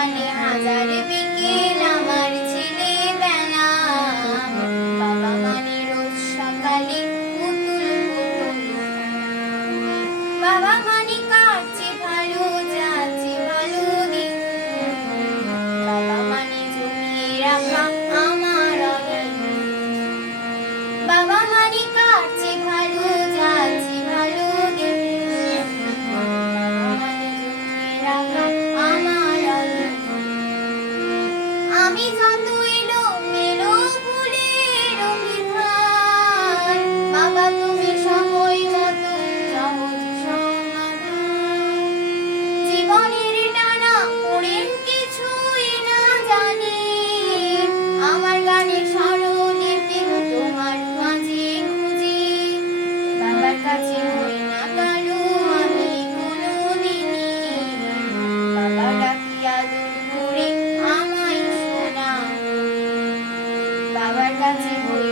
মানে আমার বাবা মানে কাটছে ভালো যাচ্ছে ভালো বাবা মানে বাবা মানে কাটছে Amazon do কাছে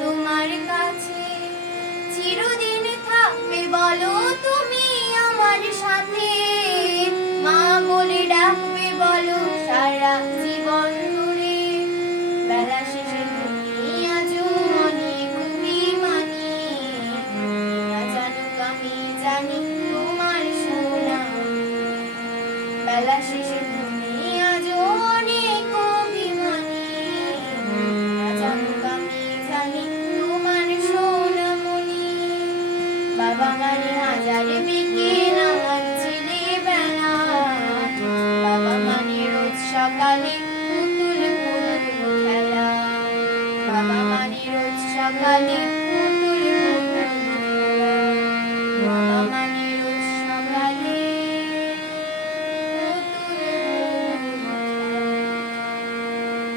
তোমার কাছে। চিরদিন থাকবে বলো তুমি আমার সাথে। মা বলে ডাকবে বলো সারা জীবন ধরে। বেলা শেষে বাবা মানে হাজার বিকেল আমার ছেলেবেলা বাবা মানে রোজ সকালে পুতুল পুতুল খেলা বাবা মানে রোজ সকালে